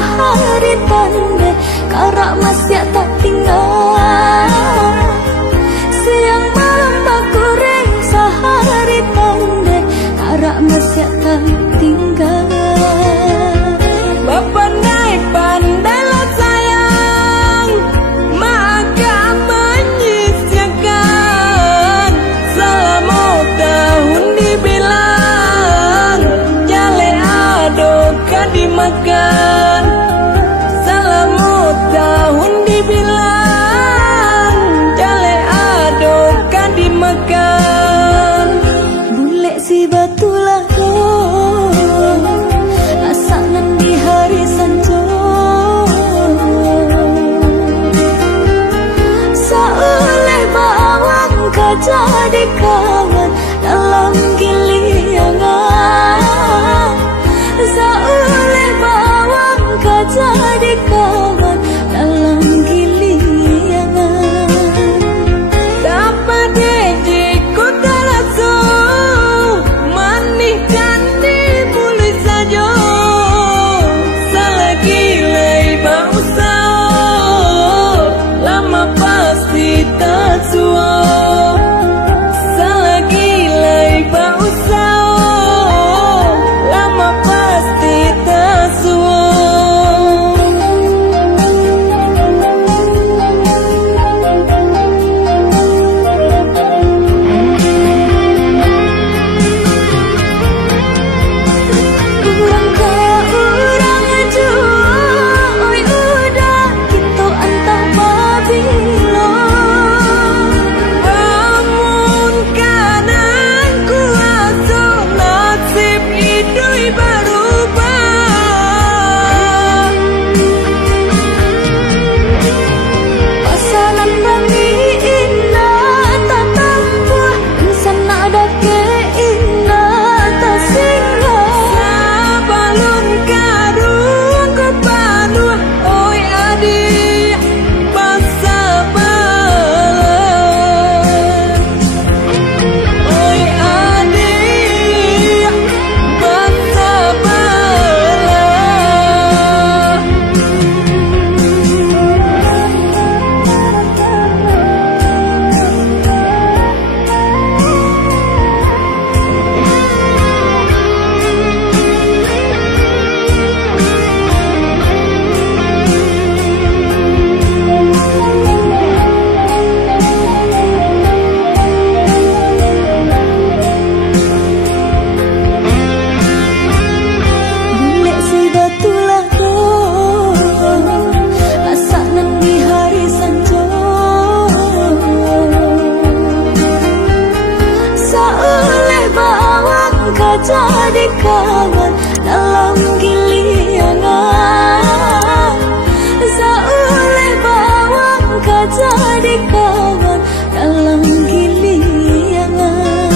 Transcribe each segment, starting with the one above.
sehari tanda karak masih tak tinggal. Siang malam tak kurang sehari tanda karak masih tak tinggal. Bapak naik pandai lah sayang, maka menyisiakan selama tahun dibilang jale adokan dimakan. Selama tahun dibilang jale adokan dimakan. Bule si batulah asanan di hari sanjo. Saoleh bawang jadi kawan dalam giliangan. Saoleh bawang jadi kawan dalam giliangan. Dapat dejiku terlangsung manis dan dibuli saja. Selagi lebar usaha lama pasti tak suah. Selagi lebar usaha lama pasti tak suah. Urang kaya urang jual, oi udah gitu antah babilo. Namun kadang kuasa nasib idui berubah. Pasalan bagi indah tak tambah, insan ada keindah tak singgah. Sabalun karung ku panua, oi adik pasabalan. Oi adik pasabalan. Bule si batulah asanan di hari sanjo. Saoleh bawang jadi kawan dalam giliangan. Saoleh bawang jadi kawan dalam giliangan.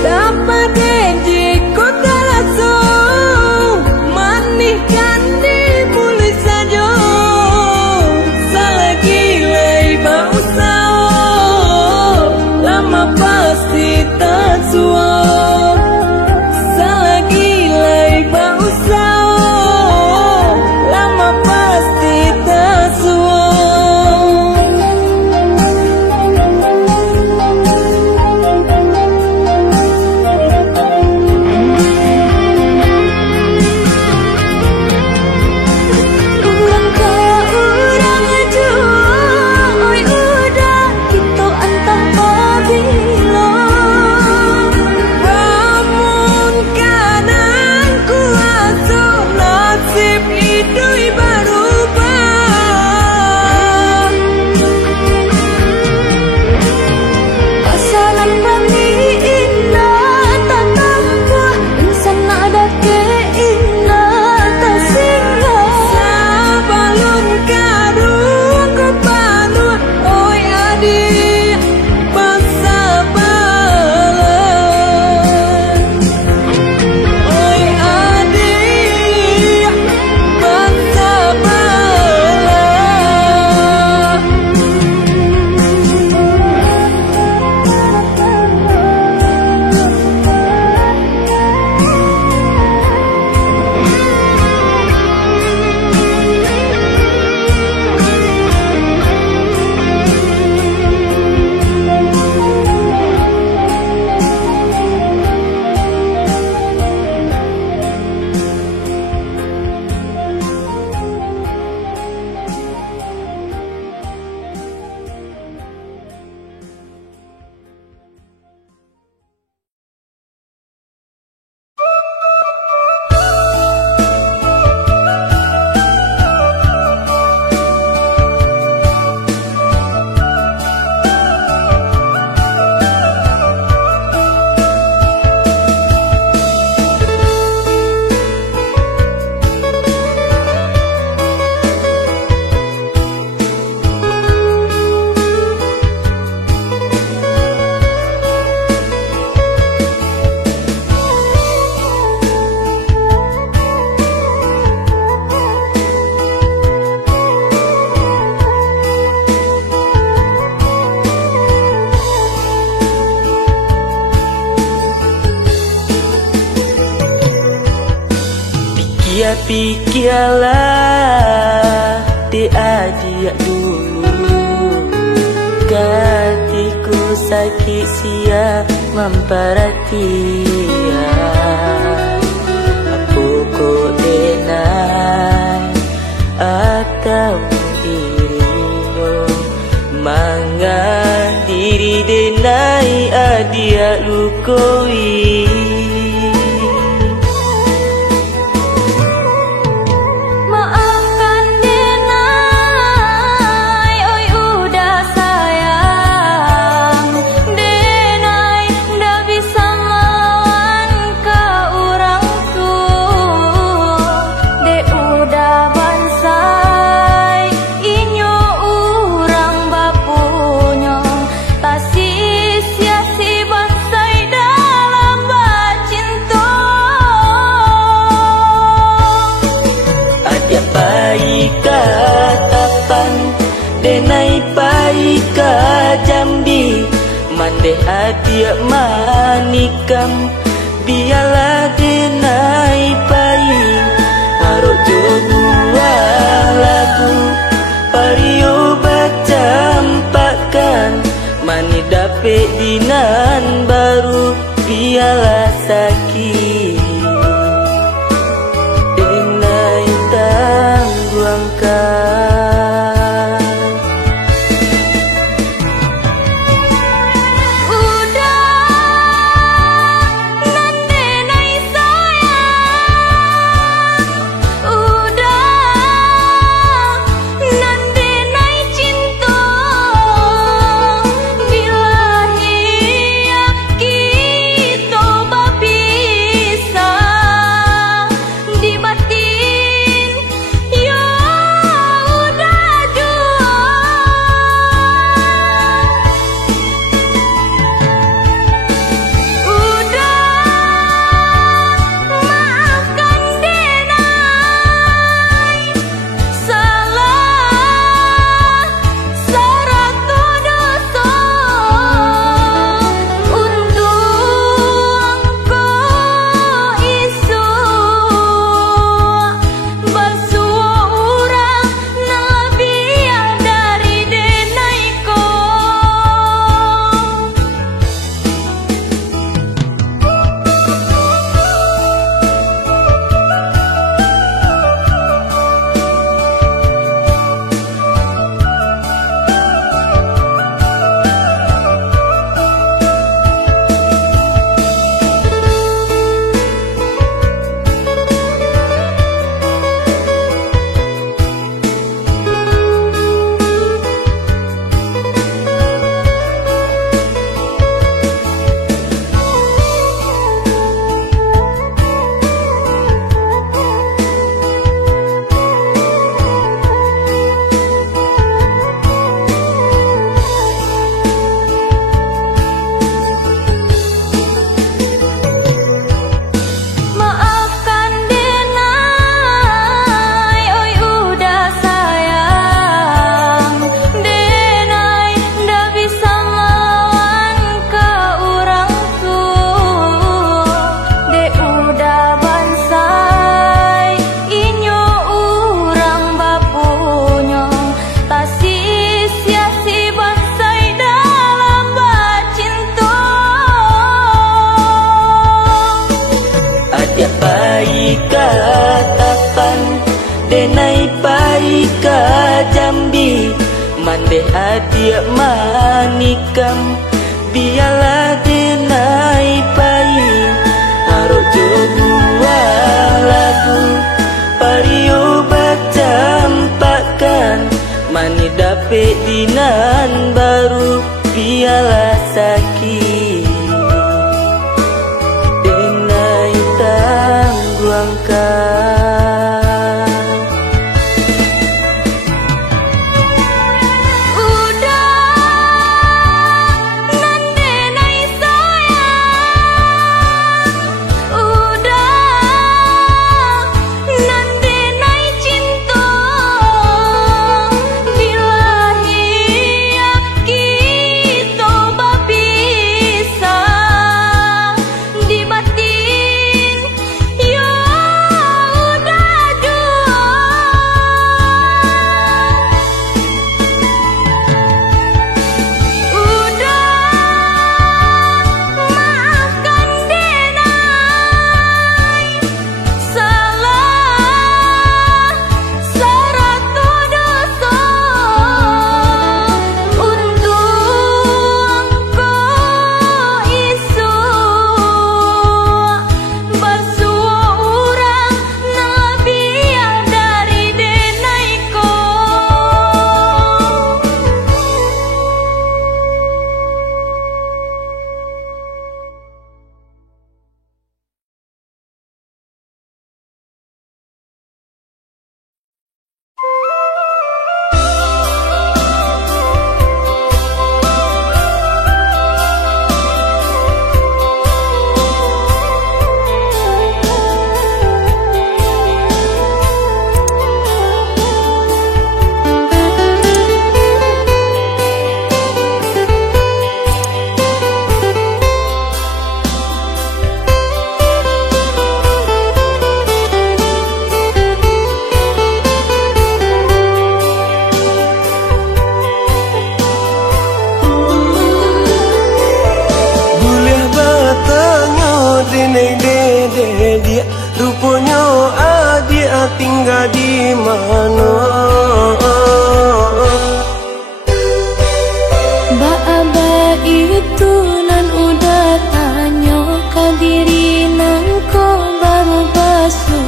Dapat dejiku terlangsung manis dan dibuli saja. Selagi lebar usaha lama pasti tak suah. Selagi Dia pikirlah dia dulu, hatiku sakit sia memperatia. Apa kau denai atau dirimu mangan diri denai dia lukoi. Denai pai ka Jambi, mandeh adia manikam. Biarlah denai pai harok jodua lagu pario bacampakan. Mani dapet dinan baru biarlah sakit. Denai tangguangkan denai pai ka Jambi, mandeh adia manikam. Biarlah denai pai harok jodua lagu pario bacampakan. Mani dapet dinan baru biarlah sakit. Denai tangguangkan dia, rupanya adik tinggal di mana. Ba-aba itu nan udah tanya ke diri nan ko baru basuh.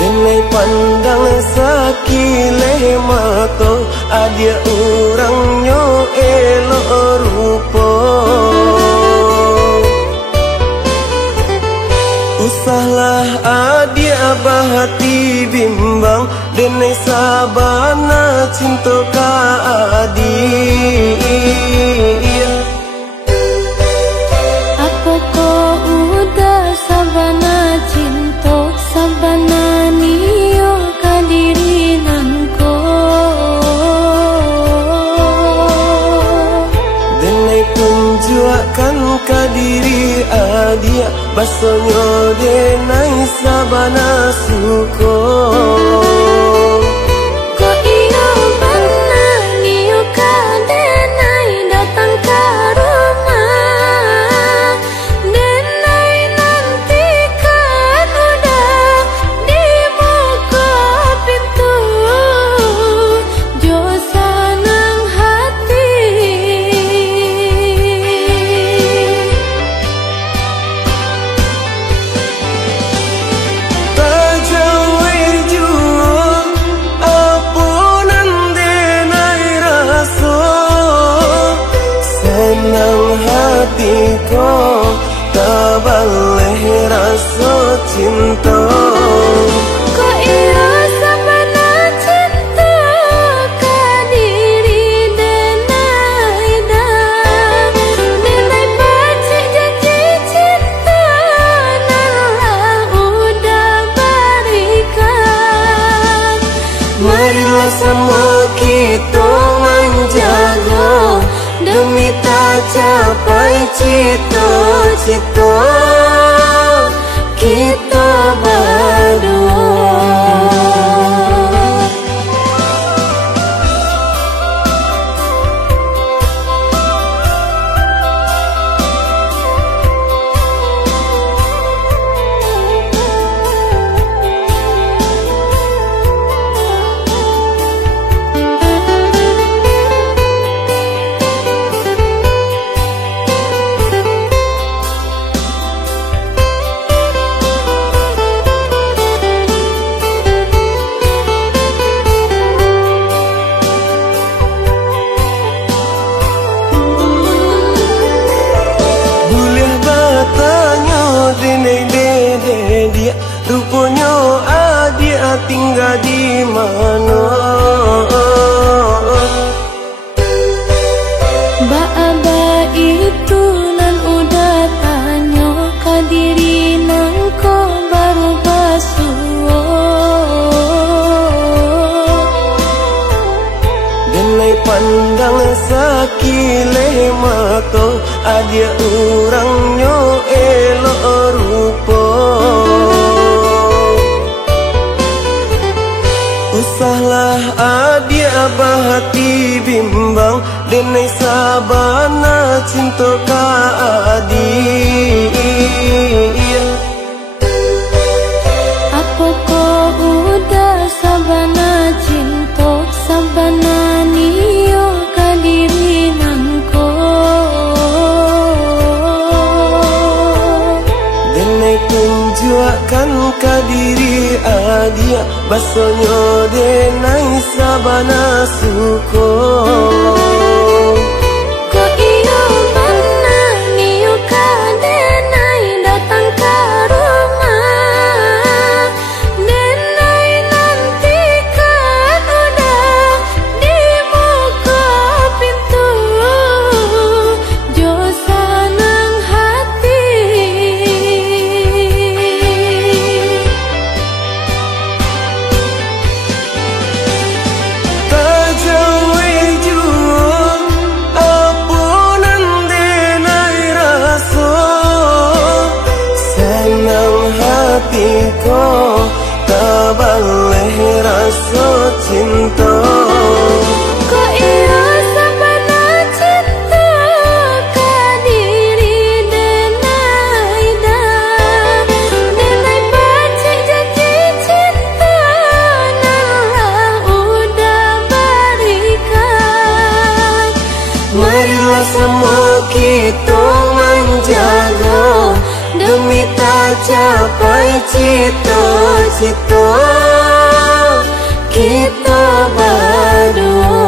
Denai pandang sakile mata, adia orangnya elok rupa. Usahlah adia bahati bimbang, denai sabana cinta ka adia. Apa kau udah sabana cinta, sabana niyo ka diri nan ko. Denai tunjukkan ka diri adia, basonyo denai sabana suko. Ko iyo bana niyo ka denai datang ke rumah. Denai nanti kan udah di muka pintu. Jo senang hati. Tajawi jua apunan denai rasa, senang hatiku tak boleh rasa cinta. Ko iyo sabana cinta ka diri denai dah. Denai pacik janji cinta nalah udah berikan. Marilah sama kita menjaga, demi tak capai cita-cita kita berdua. Boleh bertanya denai dede dia, rupanya adik tinggal di mana. Ba-aba itu nan udah tanya ke diri nan ko baru basuh. Denai pandang sakile mata, adia orangnya elok rupa. Usahlah adia bahati bimbang, denai sabana cinta ka adia. Apa kau udah sabana cinta, sabana niyo ka diri nan ko. Denai tunjukkan ka diri adia, basonyo denai sabana suko. Ko iyo bana niyo ka denai datang ke rumah. Denai nanti kan udah di muka pintu. Jo senang hati. Tajawi jua apunan denai rasa, senang hatiku tak boleh rasa cinta. Ko iyo sabana cinta ka diri capai cita-cita kita berdua.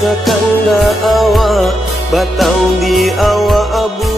Kanda awak batang di awak abu